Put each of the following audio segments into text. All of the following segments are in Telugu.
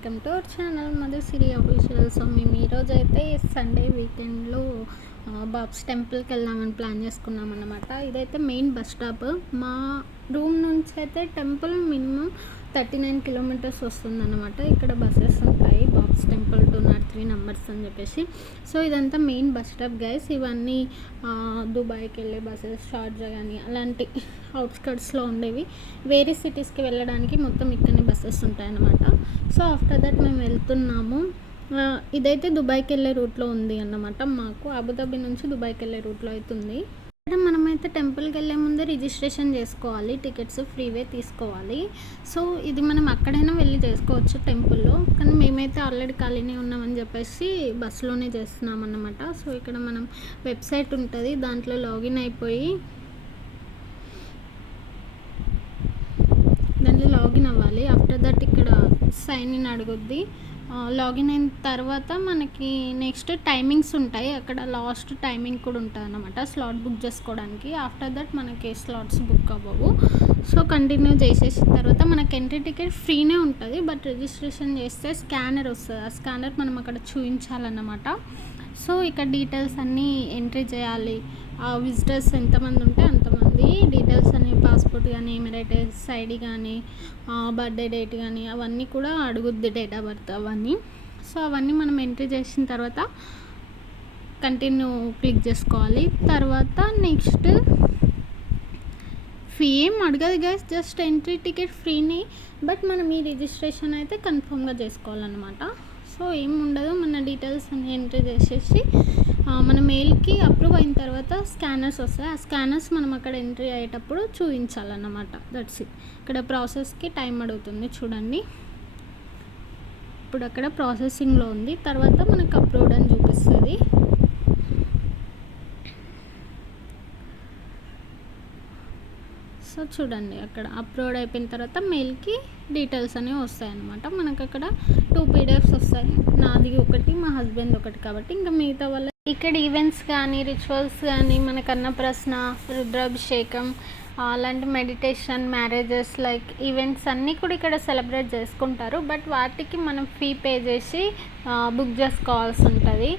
Welcome to our channel Madhu Siri official so మేము ఈరోజు అయితే సండే వీకెండ్లో బాబ్స్ టెంపుల్కి వెళ్దామని ప్లాన్ చేసుకున్నాం అనమాట ఇదైతే మెయిన్ బస్ స్టాప్. మా రూమ్ నుంచి అయితే temple minimum thirty nine kilometres వస్తుందన్నమాట. ఇక్కడ బస్సెస్ ఉంటాయి BAPS temple two nought three numbers అని చెప్పేసి. సో ఇదంతా మెయిన్ బస్ స్టాప్ గైస్ ఇవన్నీ దుబాయ్కి వెళ్ళే బస్సెస్ షార్జా కానీ అలాంటి అవుట్స్కట్స్లో ఉండేవి. వేరే సిటీస్కి వెళ్ళడానికి మొత్తం ఇక్కడనే బస్సెస్ ఉంటాయన్నమాట. సో ఆఫ్టర్ దట్ మేము వెళ్తున్నాము. ఇదైతే దుబాయ్కి వెళ్ళే రూట్లో ఉంది అన్నమాట. మాకు అబుదాబి నుంచి దుబాయ్కి వెళ్ళే రూట్లో అయితే ఉంది. అయితే టెంపుల్కి వెళ్ళే ముందే రిజిస్ట్రేషన్ చేసుకోవాలి టికెట్స్ ఫ్రీవే తీసుకోవాలి. సో ఇది మనం అక్కడైనా వెళ్ళి చేసుకోవచ్చు టెంపుల్లో. కానీ మేమైతే ఆల్రెడీ ఖాళీనే ఉన్నామని చెప్పేసి బస్సులోనే చేస్తున్నాం అన్నమాట సో ఇక్కడ మనం వెబ్సైట్ ఉంటుంది దాంట్లో లాగిన్ అయిపోయి దాంట్లో లాగిన్ అవ్వాలి. ఆఫ్టర్ దట్ ఇక్కడ సైన్ ఇన్ అడుగుద్ది. లాగిన్ అయిన తర్వాత మనకి నెక్స్ట్ టైమింగ్స్ ఉంటాయి. అక్కడ లాస్ట్ టైమింగ్ కూడా ఉంటుంది అనమాట స్లాట్ బుక్ చేసుకోవడానికి. ఆఫ్టర్ దట్ మనకి స్లాట్స్ బుక్ అవ్వవు. సో కంటిన్యూ చేసేసిన తర్వాత మనకి ఎంట్రీ టికెట్ ఫ్రీనే ఉంటుంది. బట్ రిజిస్ట్రేషన్ చేస్తే స్కానర్ వస్తుంది. ఆ స్కానర్ మనం అక్కడ చూపించాలన్నమాట సో ఇక్కడ డీటెయిల్స్ అన్నీ ఎంట్రీ చేయాలి. ఆ విజిటర్స్ ఎంతమంది ఉంటే అంతమంది డీటెయిల్స్ పాస్పోర్ట్ కానీ ఎమిరేటస్ ఐడి కానీ బర్త్డే డేట్ కానీ అవన్నీ కూడా అడుగుద్ది డేట్ ఆఫ్ బర్త్ అవన్నీ. సో అవన్నీ మనం ఎంట్రీ చేసిన తర్వాత కంటిన్యూ క్లిక్ చేసుకోవాలి. తర్వాత నెక్స్ట్ ఫీ ఏం అడగదు గైస్ జస్ట్ ఎంట్రీ టికెట్ ఫ్రీనే బట్ మనం ఈ రిజిస్ట్రేషన్ అయితే కన్ఫర్మ్గా చేసుకోవాలన్నమాట. సో ఏం ఉండదు మన డీటెయిల్స్ అన్ని ఎంట్రీ చేసేసి మన మెయిల్కి అప్రూవ్ అయిన తర్వాత స్కానర్స్ వస్తాయి. ఆ స్కానర్స్ మనం అక్కడ ఎంట్రీ అయ్యేటప్పుడు చూపించాలన్నమాట. దట్స్ ఇట్ ఇక్కడ ప్రాసెస్కి టైం అడుగుతుంది చూడండి. ఇప్పుడు అక్కడ ప్రాసెసింగ్లో ఉంది. తర్వాత మనకు అప్రూవ్డ్ అని చూపిస్తుంది. సో చూడండి అక్కడ అప్లోడ్ అయిపోయిన తర్వాత మెయిల్కి డీటెయిల్స్ అనేవి వస్తాయి అనమాట మనకు అక్కడ టూ పీడిఎఫ్స్ వస్తాయి. నాది ఒకటి మా హస్బెండ్ ఒకటి కాబట్టి ఇంకా మిగతా వాళ్ళ ఇక్కడ ఈవెంట్స్ కానీ రిచువల్స్ కానీ మనకు అన్నప్రశ్న రుద్రాభిషేకం అలాంటి మెడిటేషన్ మ్యారేజెస్ లైక్ ఈవెంట్స్ అన్నీ కూడా ఇక్కడ సెలబ్రేట్ చేసుకుంటారు. బట్ వాటికి మనం ఫీ పే చేసి బుక్ చేసుకోవాల్సి ఉంటుంది.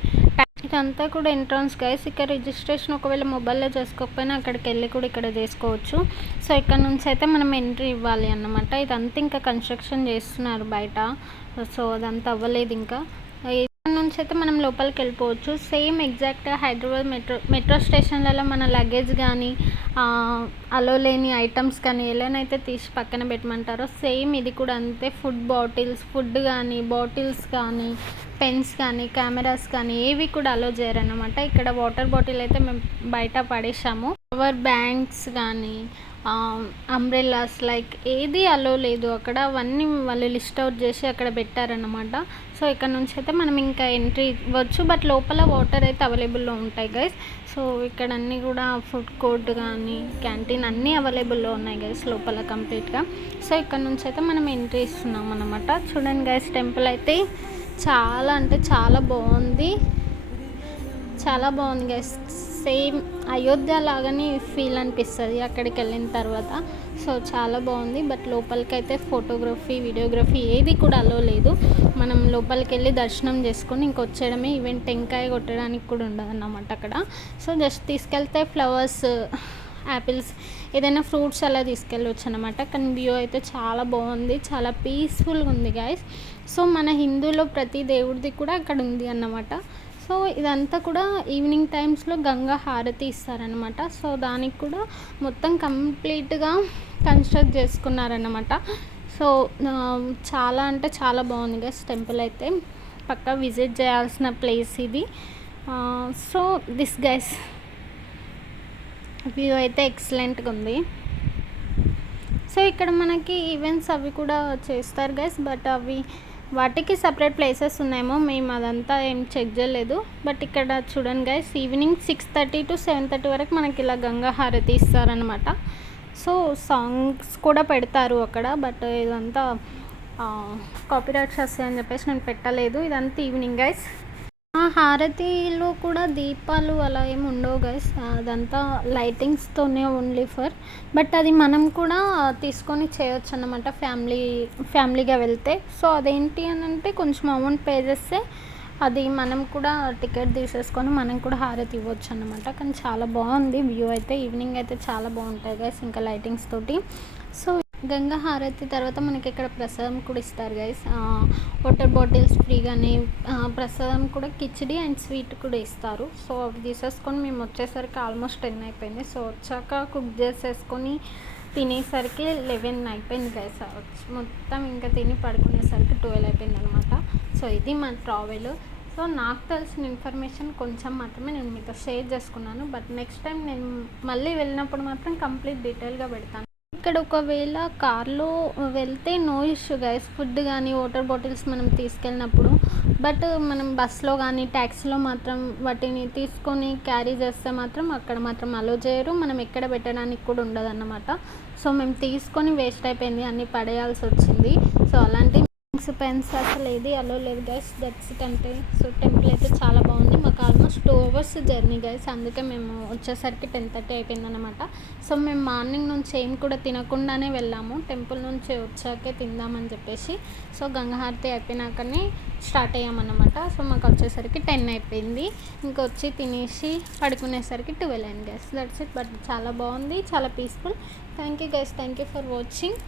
ఇదంతా కూడా ఎంట్రన్స్ గైస్ ఇక్కడ రిజిస్ట్రేషన్ ఒకవేళ మొబైల్లో చేసుకోకపోయినా అక్కడికి వెళ్ళి కూడా ఇక్కడ చేసుకోవచ్చు. సో ఇక్కడ నుంచి అయితే మనం ఎంట్రీ ఇవ్వాలి అన్నమాట. ఇదంతా ఇంకా కన్స్ట్రక్షన్ చేస్తున్నారు బయట. సో అదంతా అవ్వలేదు ఇంకా. నుంచి అయితే మనం లోపలికి వెళ్ళిపోవచ్చు. సేమ్ ఎగ్జాక్ట్గా హైదరాబాద్ మెట్రో మెట్రో స్టేషన్లలో మన లగేజ్ కానీ అలో లేని ఐటమ్స్ కానీ ఎలానైతే తీసి పక్కన పెట్టమంటారో సేమ్ ఇది కూడా అంతే. ఫుడ్ బాటిల్స్ ఫుడ్ కానీ బాటిల్స్ కానీ పెన్స్ కానీ కెమెరాస్ కానీ ఏవి కూడా అలో చేయరన్నమాట. ఇక్కడ వాటర్ బాటిల్ అయితే మేము బయట పడేసాము పవర్ బ్యాంక్స్ కానీ అంబ్రెల్లాస్ లైక్ ఏది అలో లేదు. అక్కడ అవన్నీ వాళ్ళు లిస్ట్ అవుట్ చేసి అక్కడ పెట్టారనమాట సో ఇక్కడ నుంచి అయితే మనం ఇంకా ఎంట్రీ ఇవ్వచ్చు. బట్ లోపల వాటర్ అయితే అవైలబుల్లో ఉంటాయి గైస్ సో ఇక్కడ అన్నీ కూడా ఫుడ్ కోర్ట్ కానీ క్యాంటీన్ అన్నీ అవైలబుల్లో ఉన్నాయి గైస్ లోపల కంప్లీట్గా సో ఇక్కడ నుంచి అయితే మనం ఎంట్రీ ఇస్తున్నాం అనమాట చూడండి గైస్ టెంపుల్ అయితే చాలా అంటే చాలా బాగుంది. చాలా బాగుంది గైస్ సేమ్ అయోధ్య లాగానే ఫీల్ అనిపిస్తుంది అక్కడికి వెళ్ళిన తర్వాత. సో చాలా బాగుంది. బట్ లోపలికి అయితే ఫోటోగ్రఫీ వీడియోగ్రఫీ ఏది కూడా అలో లేదు. మనం లోపలికి వెళ్ళి దర్శనం చేసుకొని ఇంకొచ్చేయడమే ఈవెన్ టెంకాయ కొట్టడానికి కూడా ఉండదు అన్నమాట అక్కడ. సో జస్ట్ తీసుకెళ్తే ఫ్లవర్స్ యాపిల్స్ ఏదైనా ఫ్రూట్స్ అలా తీసుకెళ్ళవచ్చు అనమాట కానీ వ్యూ అయితే చాలా బాగుంది. చాలా పీస్ఫుల్గా ఉంది గాయస్ సో మన హిందూలో ప్రతి దేవుడిది కూడా అక్కడ ఉంది అన్నమాట. సో ఇదంతా కూడా ఈవినింగ్ టైమ్స్లో గంగా హారతి ఇస్తారనమాట సో దానికి కూడా మొత్తం కంప్లీట్గా కన్స్ట్రక్ట్ చేసుకున్నారనమాట సో చాలా అంటే చాలా బాగుంది గైస్ టెంపుల్ అయితే. పక్కా విజిట్ చేయాల్సిన ప్లేస్ ఇది. సో దిస్ గైస్ వ్యూ అయితే ఎక్సలెంట్గా ఉంది. సో ఇక్కడ మనకి ఈవెంట్స్ అవి కూడా చేస్తారు గైస్ బట్ అవి వాటికి సపరేట్ ప్లేసెస్ ఉన్నాయేమో. మేము అదంతా ఏం చెక్ చేయలేదు. బట్ ఇక్కడ చూడండి guys evening six thirty to seven thirty వరకు మనకి ఇలా గంగా హారతి ఇస్తారనమాట సో సాంగ్స్ కూడా పెడతారు అక్కడ. బట్ ఇదంతా కాపీరైట్స్ వస్తాయని చెప్పేసి నేను పెట్టలేదు. ఇదంతా ఈవినింగ్ గైస్ ఆ హారతిలో కూడా దీపాలు అలా ఏమి ఉండవు గైస్ అదంతా లైటింగ్స్తోనే ఓన్లీ ఫర్ బట్ అది మనం కూడా తీసుకొని చేయొచ్చు అన్నమాట ఫ్యామిలీ ఫ్యామిలీగా వెళ్తే. సో అదేంటి అని అంటే కొంచెం అమౌంట్ పే చేస్తే అది మనం కూడా టికెట్ తీసేసుకొని మనం కూడా హారతి ఇవ్వచ్చు అన్నమాట. కానీ చాలా బాగుంది. వ్యూ అయితే ఈవినింగ్ అయితే చాలా బాగుంటాయి గైస్ ఇంకా లైటింగ్స్ తోటి. సో గంగా హారతి తర్వాత మనకి ఇక్కడ ప్రసాదం కూడా ఇస్తారు గైస్ వాటర్ బాటిల్స్ ఫ్రీగానే ప్రసాదం కూడా కిచిడి అండ్ స్వీట్ కూడా ఇస్తారు. సో అవి తీసేసుకొని మేము వచ్చేసరికి ఆల్మోస్ట్ టెన్ అయిపోయింది. సో వచ్చాక కుక్ చేసేసుకొని తినేసరికి లెవెన్ అయిపోయింది గైస్ మొత్తం ఇంకా తిని పడుకునేసరికి ట్వెల్వ్ అయిపోయింది అనమాట సో ఇది మన ట్రావెల్ సో నాకు తెలిసిన ఇన్ఫర్మేషన్ కొంచెం మాత్రమే నేను మీతో షేర్ చేసుకున్నాను. బట్ నెక్స్ట్ టైం నేను మళ్ళీ వెళ్ళినప్పుడు మాత్రం కంప్లీట్ డీటెయిల్గా పెడతాను. ఇక్కడ ఒకవేళ కార్లో వెళ్తే నో ఇష్యూ గైస్ ఫుడ్ కానీ వాటర్ బాటిల్స్ మనం తీసుకెళ్ళినప్పుడు. బట్ మనం బస్లో కానీ ట్యాక్సీలో మాత్రం వాటిని తీసుకొని క్యారీ చేస్తే మాత్రం అక్కడ మాత్రం అలో చేయరు. మనం ఎక్కడ పెట్టడానికి కూడా ఉండదు సో మేము తీసుకొని వేస్ట్ అయిపోయింది అన్నీ పడేయాల్సి వచ్చింది. సో అలాంటి రింగ్స్ పెన్స్ అసలు ఏది అలో లేదు గైస్ దట్స్ ఇట్ అంటే సో టెంపుల్ అయితే చాలా బాగుంది. మాకు almost two hours journey guys అందుకే మేము వచ్చేసరికి టెన్ థర్టీ అయిపోయింది అనమాట సో మేము మార్నింగ్ నుంచి ఏం కూడా తినకుండానే వెళ్ళాము. టెంపుల్ నుంచి వచ్చాకే తిందామని చెప్పేసి సో గంగహారతి అయిపోయినాకనే స్టార్ట్ అయ్యామన్నమాట. సో మాకు వచ్చేసరికి టెన్ అయిపోయింది. ఇంకా వచ్చి తినేసి పడుకునేసరికి ట్వెల్వ్ అయింది గైస్ దట్స్ ఇట్ బట్ చాలా బాగుంది. చాలా peaceful thank you guys thank you for watching